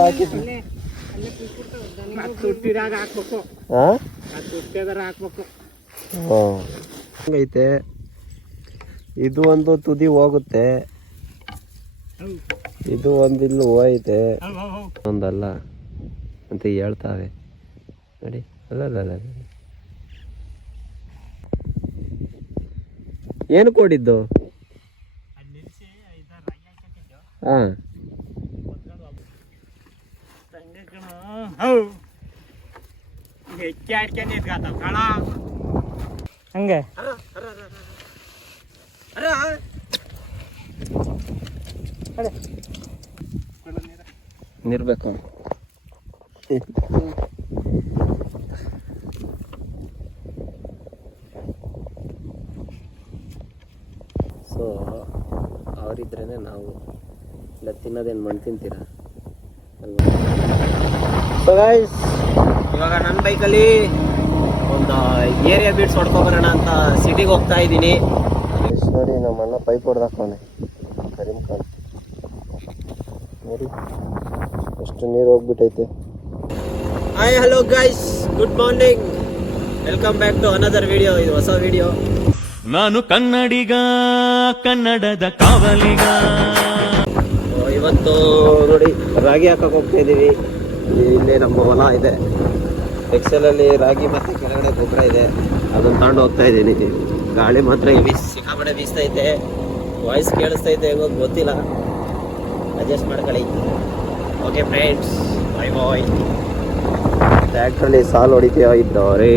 ಗೊಬ್ಬರದಲ್ಲಿ ಹಾಕಿದ್ವಿ. ಹಂಗೈತೆ ಇದು ಒಂದು ತುದಿ ಹೋಗುತ್ತೆ, ಇದು ಒಂದು ಇಲ್ಲಿ ಹೋಯ್ತೆ ಒಂದಲ್ಲ ಅಂತ ಹೇಳ್ತಾವೆ ನೋಡಿ. ಅಲ್ಲ ಏನು ಕೊಡಿದ್ದು? ಹಾಂ ಹಂಗೆ ನಿರ್ಬೇಕು. ಸೊ ಅವರಿದ್ರೇ ನಾವು ಇಲ್ಲ ತಿನ್ನೋದೇನು ಮಣ್ಣು ತಿಂತೀರಾ ಅಲ್ವಾ? ಸೊ ಗೈಸ್, ಇವಾಗ ನನ್ನ ಬೈಕಲ್ಲಿ ಒಂದು ಏರಿಯಾ ಬೀಟ್ಸ್ ಹೊಡ್ಕೊಬರೋಣ ಅಂತ ಸಿಟಿಗೆ ಹೋಗ್ತಾ ಇದ್ದೀನಿ. ನೋಡಿ ನಮ್ಮ ಅಣ್ಣ ಪೈಪ್ ಹೊಡೆದಾಕವನೆ ಕರೀಮ್ ಖಾನ್. ನೋಡಿ ಎಷ್ಟು ನೀರು ಹೋಗ್ಬಿಟ್ಟೈತೆ. Hi hello guys, good morning, welcome back to another video. ಇದು ಹೊಸ ವಿಡಿಯೋ. ನಾನು ಕನ್ನಡಿಗ, ಕನ್ನಡದ ಕಾವಲಿಗ. ಇವತ್ತು ನೋಡಿ ರಾಗಿ ಹಾಕಕ್ಕೆ ಹೋಗ್ತಾ ಇದ್ದೀವಿ. ಇಲ್ಲೇ ನಮ್ಮ ಹೊಲ ಇದೆ, ಎಕ್ಸೆಲಲ್ಲಿ ರಾಗಿ ಮತ್ತು ಕೆಳಗಡೆ ಗೊಬ್ಬರ ಇದೆ, ಅದನ್ನು ತಗೊಂಡು ಹೋಗ್ತಾ ಇದ್ದೀನಿ. ಗಾಳಿ ಮಾತ್ರ ಸಿಕ್ಕಾಪಟ್ಟೆ ಬೀಸ್ತೈತೆ, ವಾಯ್ಸ್ ಕೇಳಿಸ್ತೈತೆ ಹೆಂಗೋ ಗೊತ್ತಿಲ್ಲ, ಅಡ್ಜಸ್ಟ್ ಮಾಡ್ಕೊಳ್ಳಿ. ಓಕೆ ಫ್ರೆಂಡ್ಸ್, ಬಾಯ್ ಬಾಯ್. ಟ್ರ್ಯಾಕ್ಟ್ರಲ್ಲಿ ಸಾಲು ಹೊಡಿತೀಯ ಇದ್ದವ್ರೆ.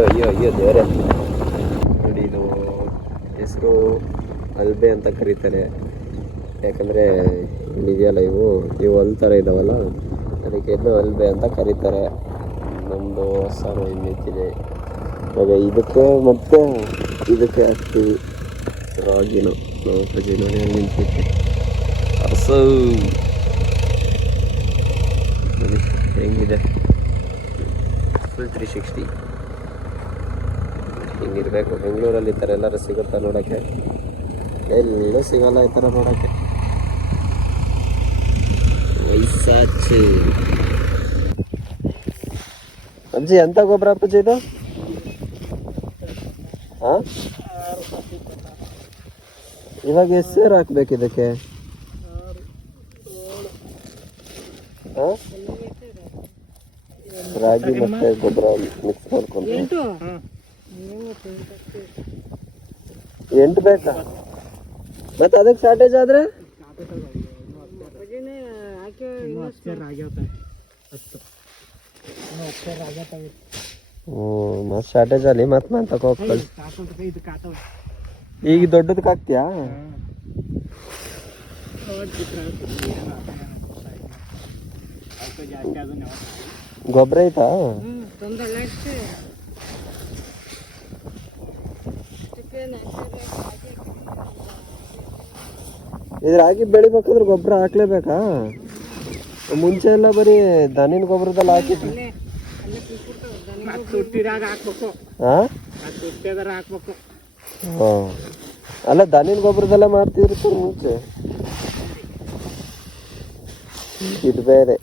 ಅಯ್ಯೋ ದೇವರೇ. ನೋಡಿ ಇದು ಹೆಸರು ಅಲ್ಬೆ ಅಂತ ಕರೀತಾರೆ, ಯಾಕಂದರೆ ಇದೆಯಲ್ಲ ಇವು ಅಲ್ ಥರ ಇದ್ದಾವಲ್ಲ, ಅದಕ್ಕೆ ಇದು ಅಲ್ಬೆ ಅಂತ ಕರೀತಾರೆ. ನಮ್ಮದು ಹೊಸ ನಿಂತಿದೆ ಇವಾಗ. ಇದಕ್ಕೆ ಮತ್ತು ಇದಕ್ಕೆ ಹಾಕ್ತೀವಿ ರಾಗಿನ. ನಾವು ಪ್ರಜೆ ನೋಡಿ ಅಲ್ಲಿ ನಿಂತೈತೆ ಹಸು. ನೋಡಿ ಹೆಂಗಿದೆ, ಫುಲ್ 360 ಹಿಂಗಿರಬೇಕು. ಬೆಂಗಳೂರಲ್ಲಿ ಈ ಥರ ಎಲ್ಲರೂ ಸಿಗುತ್ತಾ ನೋಡೋಕ್ಕೆ? ಎಲ್ಲೂ ಸಿಗಲ್ಲ ಈ ಥರ ನೋಡೋಕ್ಕೆ. ವಯಸ್ಸಾಚು ಅಜ್ಜಿ, ಎಂತ ಗೊಬ್ಬರ ಅಪ್ಪಾಜಿ ಇದು? ಹಾಂ, ಇವಾಗ ಎಷ್ಟು ಸೇರು ಹಾಕ್ಬೇಕು ಇದಕ್ಕೆ? ಹಾಂ, ರಾಗಿ ಮತ್ತೆ ಗೊಬ್ಬರ ಮಿಕ್ಸ್ ಮಾಡ್ಕೊಂಡು 8 ಬೇಕಾ? ಮತ್ತೆ ಅದಕ್ಕೆ ಶಾರ್ಟೇಜ್ ಆದ್ರೆ ಮತ್ತೆ ಶಾರ್ಟೇಜ್ ಅಲ್ಲಿ ಮತ್ತೆ ನಾನು ತಗೋಕಳಿ. ಈಗ ದೊಡ್ಡದಕ್ಕೆ ಹಾಕ್ತೀಯಾ? ಗೊಬ್ಬರ ಐತಾ? ಇದ್ರಾಗಿ ಬೆಳಿಬೇಕಾದ್ರೆ ಗೊಬ್ಬರ ಹಾಕ್ಲೇಬೇಕಾ? ಮುಂಚೆ ಎಲ್ಲ ಬರೀ ದನಿನ ಗೊಬ್ಬರದಲ್ಲಿ ಹಾಕಿದ್ರು. ಅಲ್ಲ, ದನಿನ ಗೊಬ್ಬರದಲ್ಲೇ ಮಾಡ್ತಿದ್ರು ಮುಂಚೆ. ಇದು ಬೇರೆ.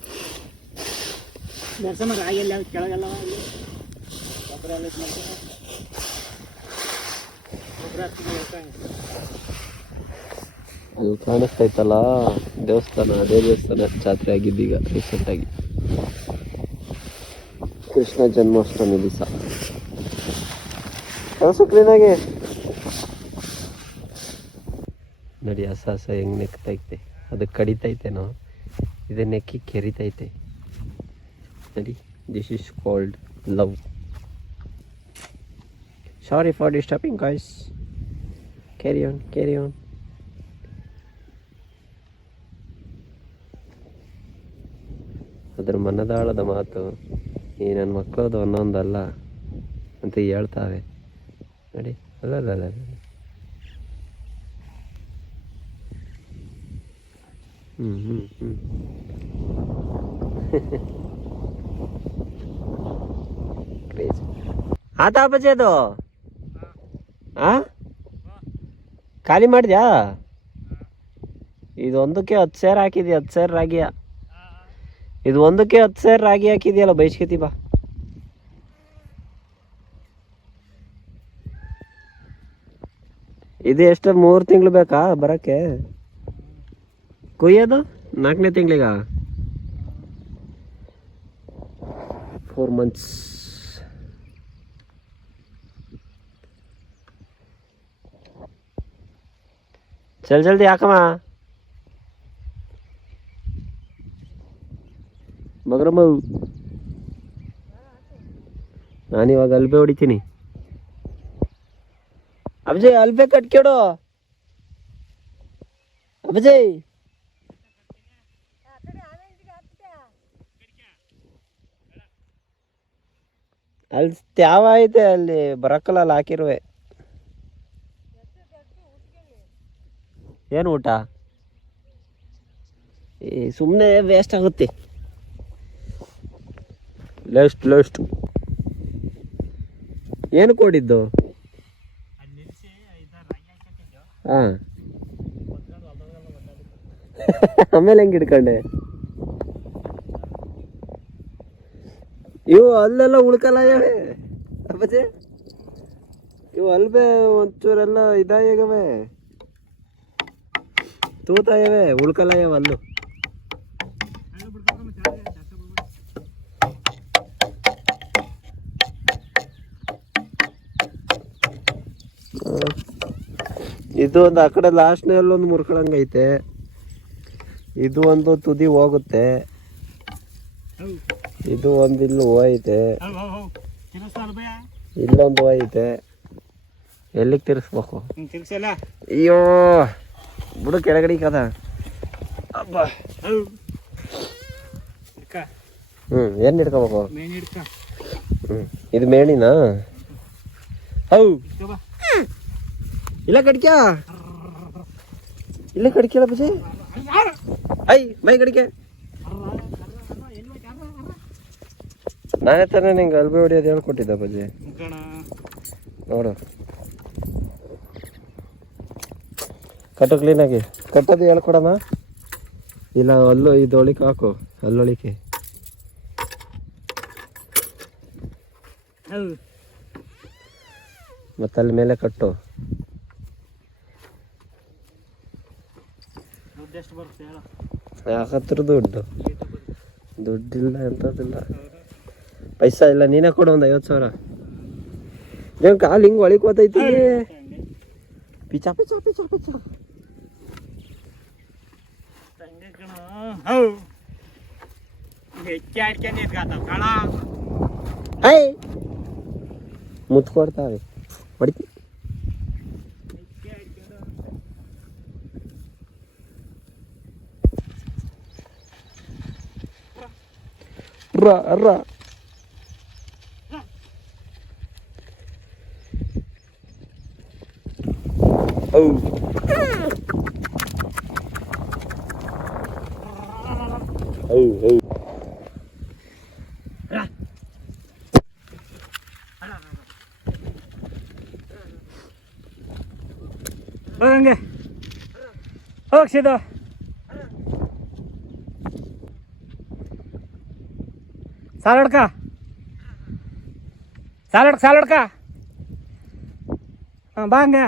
ಅಲ್ಲಿ ಕಾಣಿಸ್ತೈತಲ್ಲ ದೇವಸ್ಥಾನ, ಅದೇ ದೇವಸ್ಥಾನ ಜಾತ್ರೆ ಆಗಿದ್ದೀಗ ರೀಸೆಂಟಾಗಿ, ಕೃಷ್ಣ ಜನ್ಮಾಷ್ಟಮಿ ದಿವಸ. ಕನಸು ಕ್ಲೀನಾಗಿ ನೋಡಿ. ಹಸ ಹೆಂಗ್ ನೆಕ್ತೈತೆ, ಅದು ಕಡಿತೈತೆನೋ, ಇದು ನೆಕ್ಕಿ ಕೆರಿತೈತೆ ನೋಡಿ. This is called love. Sorry for disturbing guys. Carry on. ಅದ್ರ ಮನದಾಳದ ಮಾತು ಈ ನನ್ನ ಮಕ್ಕಳದು ಅನ್ನೊಂದಲ್ಲ ಅಂತ ಹೇಳ್ತಾವೆ ನೋಡಿ. ಅಲ್ಲ ಕ್ರೇಜ್ ಆತಾ ಅಪ್ಪಾಜಿ ಅದು? ಖಾಲಿ ಮಾಡಿದ್ಯಾ? ಇದು ಒಂದಕ್ಕೆ 10,000 ಹಾಕಿದ್ಯಾ? 10,000 ರಾಗಿಯ ಇದು ಒಂದಕ್ಕೆ 10,000 ರಾಗಿ ಹಾಕಿದ್ಯಲ್ಲ, ಬೈಸ್ಕತಿ ಬಾ. ಇದು ಎಷ್ಟು 3 ತಿಂಗಳು ಬೇಕಾ ಬರಕ್ಕೆ? ಕೊಯ್ಯೋದು 4ನೇ ತಿಂಗಳಿಗ? 4 months. ಜಲ್ದಿ ಹಾಕಮ್ಮ ಮಗ್ರಮ್ಮ. ನಾನಿವಾಗ ಅಲ್ಬೆ ಹೊಡಿತೀನಿ. ಅಬ್ಜಯ್ ಅಲ್ಬೆ ಕಟ್ಕೊಡು. ಅಬ್ಜಯ್ ಅಲ್ಲಿ ತ್ಯಾವ ಐತೆ, ಅಲ್ಲಿ ಬರಕ್ಕಲ್ಲ, ಅಲ್ಲಿ ಹಾಕಿರುವೆ. ಏನು ಊಟ? ಸುಮ್ಮನೆ ವೇಸ್ಟ್ ಆಗುತ್ತೆ. ಲೆಸ್ಟ್ ಏನು ಕೊಡಿದ್ದು? ಹಾಂ ಆಮೇಲೆ ಹೆಂಗೆ ಹಿಡ್ಕೊಂಡೆ? ಇವು ಅಲ್ಲೆಲ್ಲ ಉಳ್ಕಲ್ಲಯ್ಯವೆ ಅಪ್ಪಜೆ. ಇವು ಅಲ್ಬೆ ಒಂಚೂರೆಲ್ಲ ಇದಾಗ್ಯವೆ, ತೂತಾಯವೆ, ಉಳ್ಕಲ್ಲಯ್ಯವ ಅಲ್ಲು. ಇದು ಒಂದು ಆ ಕಡೆ ಲಾಸ್ಟ್ನಲ್ಲೊಂದು ಮುರ್ಕೊಳಂಗೈತೆ. ಇದು ಒಂದು ತುದಿ ಹೋಗುತ್ತೆ, ಇದು ಒಂದು ಇಲ್ಲಿ ಹೋಯ್ತೆ, ಇಲ್ಲೊಂದು ಹೋಯ್ತೆ. ಎಲ್ಲಿಗೆ ತಿರ್ಸ್ಬೇಕು? ಅಯ್ಯೋ ಬಿಡು, ಕೆಳಗಡೆ ಕದ. ಏನ್ ಹಿಡ್ಕೋಬೇಕು? ಇದು ಮೇಣಿನಾ? ಹೌ ಇಲ್ಲ ಕಡಿಕ, ಇಲ್ಲ ಕಡಿಕಲ್ಲ ಬಜೆ. ಐ ಮೈ ಕಡಿಕೆ. ನಾನೇ ತಾನೇ ನಿಂಗೆ ಅಲ್ಬೆ ಹೊಡಿಯೋದು ಹೇಳ್ಕೊಟ್ಟಿದ್ದ ಬಜೆ. ನೋಡು, ಕಟ್ಟು ಕ್ಲೀನಾಗಿ. ಕಟ್ಟೋದು ಹೇಳ್ಕೊಡೋಣ. ಇಲ್ಲ ಅಲ್ಲೋ ಇದು ಒಳಿಕೆ ಹಾಕು, ಅಲ್ಲೊಳಿಕೆ. ಮತ್ತೆ ಅಲ್ಲಿ ಮೇಲೆ ಕಟ್ಟು. ಯಾಕತ್ರ ದುಡ್ಡಿಲ್ಲ, ಎಂಥದ್ದಿಲ್ಲ, ಪೈಸಾ ಇಲ್ಲ. ನೀನೇ ಕೊಡು ಒಂದು 50,000. ಏನು ಕಾಲು ಹಿಂಗೆ ಒಳಗೆ ಹೋತೈತಿ. ಪಿಚಾ ಪಿಚಾ ಪಿಚಾ ಪಿಚಾ. ಹೈ ಮುತ್ಕೊಡ್ತಾವೆ ಹೊಡಿತಿ. ಅರ್ರ ಔ ಔ ಔ. ಹೋಗಂಗೆ ಹೋಗ್ಸಿದ. ಸಾಲಡ್ಕ ಹಾಂ ಬಾ ಹಂಗೆ.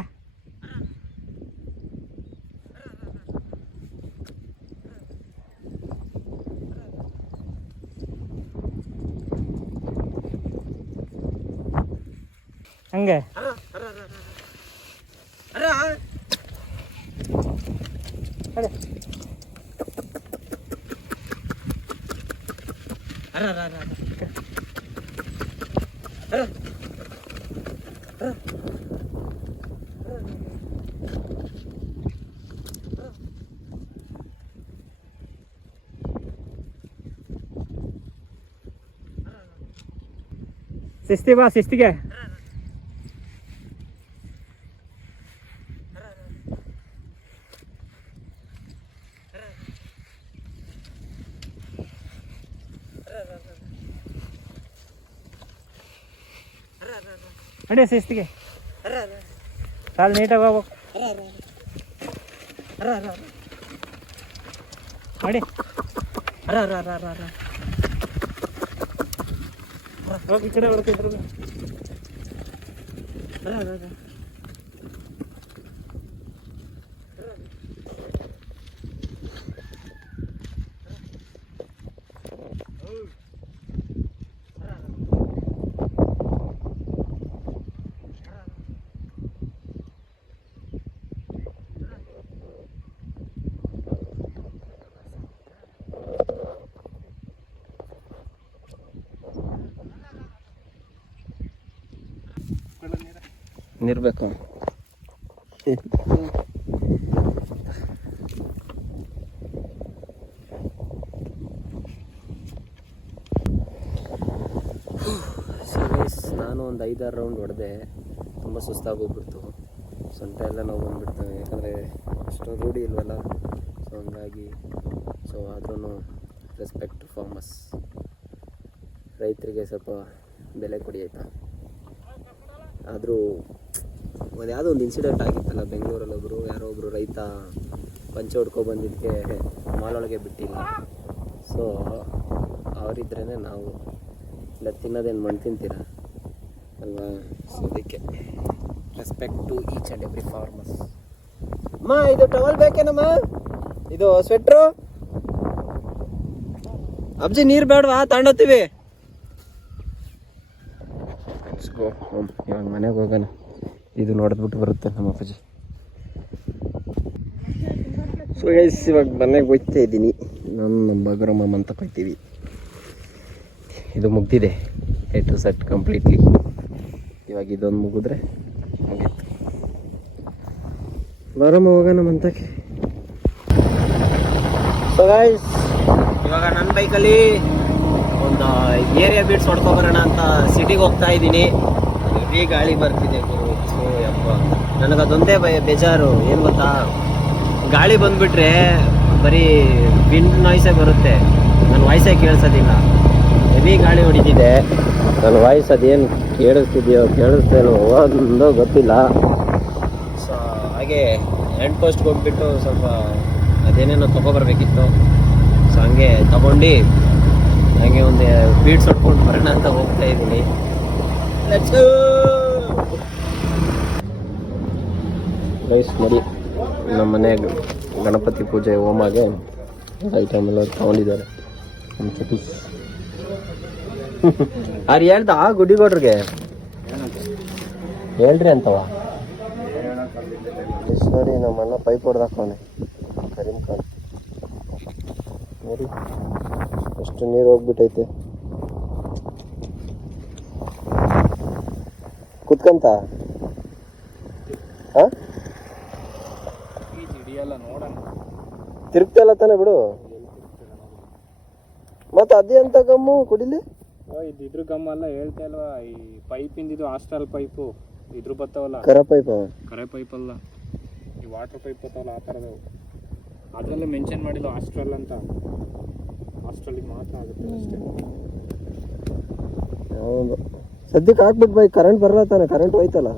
ಹಂಗೆ ಶಿಸ್ತಿ ಬಾ, ಶಿಸ್ತಿಗೆ. ನಡಿ ಶಿಸ್ತಿಗೆ, ಸಾಲು ನೀಟಾಗಿ ಹೋಗ್ಬೇಕು. ಮಾಡಿ ಹೋಗಿ ಈ ಕಡೆ ಬರ್ತಿದ್ರು ನೀರ್ಬೇಕು. ನಾನು ಒಂದು 5-6 ರೌಂಡ್ ಹೊಡೆದೆ. ತುಂಬ ಸುಸ್ತಾಗೋಗ್ಬಿಡ್ತು, ಸೊಂಟ ಎಲ್ಲ ನೋವು ಬಂದುಬಿಡ್ತವೆ, ಯಾಕಂದರೆ ಅಷ್ಟೊಂದು ರೂಢಿ ಇಲ್ವಲ್ಲ. ಸೊ ಹಂಗಾಗಿ ಆದ್ರೂ ರೆಸ್ಪೆಕ್ಟ್ ಫಾರ್ಮರ್ಸ್, ರೈತರಿಗೆ ಸ್ವಲ್ಪ ಬೆಲೆ ಕೊಡಿ ಆಯಿತಾ. ಆದರೂ ಯಾವುದೋ ಒಂದು ಇನ್ಸಿಡೆಂಟ್ ಆಗಿತ್ತಲ್ಲ ಬೆಂಗಳೂರಲ್ಲಿ, ಯಾರೋ ಒಬ್ಬರು ರೈತ ಪಂಚೆ ಹೊಡ್ಕೊಬಂದಿದ್ದಕ್ಕೆ ಮಾಲೊಳಗೆ ಬಿಟ್ಟಿಲ್ಲ. ಸೊ ಅವರಿದ್ರೇ ನಾವು ಇಲ್ಲ ತಿನ್ನೋದೇನು ಮಣ್ಣು ತಿಂತೀರ ಅಲ್ವಾ. ಸೊ ಅದಕ್ಕೆ respect to each and every farmers. ಅಮ್ಮ ಇದು ಟವಲ್ ಬೇಕೇನಮ್ಮ, ಇದು ಸ್ವೆಟ್ರು ಅಬ್ಜಿ, ನೀರು ಬೇಡವಾ ತಗೊಂಡೋಗ್ತೀವಿ. ಇವಾಗ ಮನೆಗೆ ಹೋಗೋಣ, ಇದು ನೋಡಿದ್ಬಿಟ್ಟು ಬರುತ್ತೆ ನಮ್ಮ ಅಪ್ಪಾಜಿ. ಸೊ ಗೈಸ್ ಇವಾಗ ಮನೆಗೆ ಹೋಗ್ತಾ ಇದ್ದೀನಿ. ನಾನು ನಮ್ಮ ಬಗರಮ್ಮ ಅಂತ ಹೋಗ್ತೀವಿ. ಇದು ಮುಗ್ದಿದೆ A to Z ಕಂಪ್ಲೀಟ್ಲಿ. ಇವಾಗ ಇದೊಂದು ಮುಗಿದ್ರೆ ಮುಗೀತು. ಬರಮ್ಮ ಹೋಗೋಣ ಮಂತಕ್ಕೆ. ಸೊ ಗೈಸ್ ಇವಾಗ ನನ್ನ ಬೈಕಲ್ಲಿ ಒಂದು ಏರಿಯಾ ಬೀಟ್ಸ್ ಹೊಡ್ಕೊಬರೋಣ ಅಂತ ಸಿಟಿಗೆ ಹೋಗ್ತಾ ಇದ್ದೀನಿ. ಹೆವಿ ಗಾಳಿ ಬರ್ತಿದೆ ಗುರು. ಸೊ ಯಪ್ಪ, ನನಗದೊಂದೇ ಬೇಜಾರು ಏನು ಗೊತ್ತಾ, ಗಾಳಿ ಬಂದುಬಿಟ್ರೆ ಬರೀ ವಿಂಡ್ ನಾಯ್ಸೇ ಬರುತ್ತೆ, ನನ್ನ ವಾಯ್ಸೇ ಕೇಳಿಸೋದಿಲ್ಲ. ಹೆವಿ ಗಾಳಿ ಹೊಡಿತಿದೆ, ನನ್ನ ವಾಯ್ಸ್ ಅದೇನು ಕೇಳಿಸ್ತಿದೆಯೋ ಕೇಳಿಸ್ತೇನೋ ಒಂದೋ ಗೊತ್ತಿಲ್ಲ. ಸೊ ಹಾಗೆ ಹ್ಯಾಂಡ್ ಪೋಸ್ಟ್ಗೆ ಹೋಗ್ಬಿಟ್ಟು ಸ್ವಲ್ಪ ಅದೇನೇನೋ ತೊಗೊಬರ್ಬೇಕಿತ್ತು. ಸೊ ಹಂಗೆ ತಗೊಂಡು ಹಾಗೆ ಒಂದು ಬೀಟ್ಸ್ ಹೊಡ್ಕೊಂಡು ಬರೋಣ ಅಂತ ಹೋಗ್ತಾ ಇದ್ದೀನಿ. ರೈಸ್ ನೋಡಿ, ನಮ್ಮ ಮನೆ ಗಣಪತಿ ಪೂಜೆ ಹೋಮಾಗೆ ಐಟಮ್ ಎಲ್ಲ ತಗೊಂಡಿದ್ದಾರೆ. ಅವ್ರು ಹೇಳ್ದ ಗುಡಿಗೌಡ್ರಿಗೆ ಹೇಳ್ರಿ ಅಂತವ. ನೋಡಿ ನಮ್ಮ ಅಣ್ಣ ಪೈಪ್ ಹೊಡೆದಾಕವನೆ ಕರೀಮ್ ಖಾನ್. ನೋಡಿ ಎಷ್ಟು ನೀರು ಹೋಗ್ಬಿಟ್ಟೈತೆ. ಕುತ್ಕಂತ ತಿರುಗ್ತಲ್ಲ ತಾನೆ ಬಿಡು. ಮತ್ತೆ ಅದೇ ಅಂತ ಗಮ್ಮು ಕುಡಿಲಿ. ಇದ್ರ ಗಮ್ಮ ಅಲ್ಲ, ಹೇಳ್ತಾ ಇಲ್ವಾ, ಈ ಪೈಪಿಂದ ಇದು ಹಾಸ್ಟೆಲ್ ಪೈಪು ಇದ್ರ ಬರ್ತಾವಲ್ಲ, ಕರ ಪೈಪ್. ಕರೆ ಪೈಪ್ ಅಲ್ಲ, ಈ ವಾಟರ್ ಪೈಪ್ ಬರ್ತಾವಲ್ಲ ಆ ಥರದವು. ಅದರಲ್ಲೇ ಮೆನ್ಷನ್ ಮಾಡಿಲ್ಲ ಹಾಸ್ಟೆಲ್ ಅಂತ. ಹಾಸ್ಟೆಲಿಗೆ ಮಾತ್ರ ಆಗುತ್ತೆ ಅಷ್ಟೇ. ಹೌದು, ಸದ್ಯಕ್ಕೆ ಹಾಕ್ಬಿಟ್ಟು ಬೈ. ಕರೆಂಟ್ ಬರಲ್ಲ ತಾನೆ, ಕರೆಂಟ್ ಹೋಯ್ತಲ್ಲ.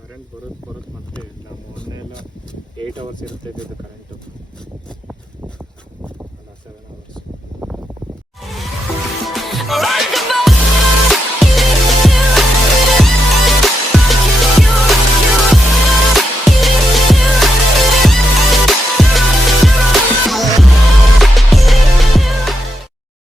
ಕರೆಂಟ್ ಬರುತ್ತೆ ಮತ್ತೆ. ನಮ್ಮ ಮೊನ್ನೆ ಎಲ್ಲ 8 hours ಇರುತ್ತೆ ಇದು ಕರೆಂಟು.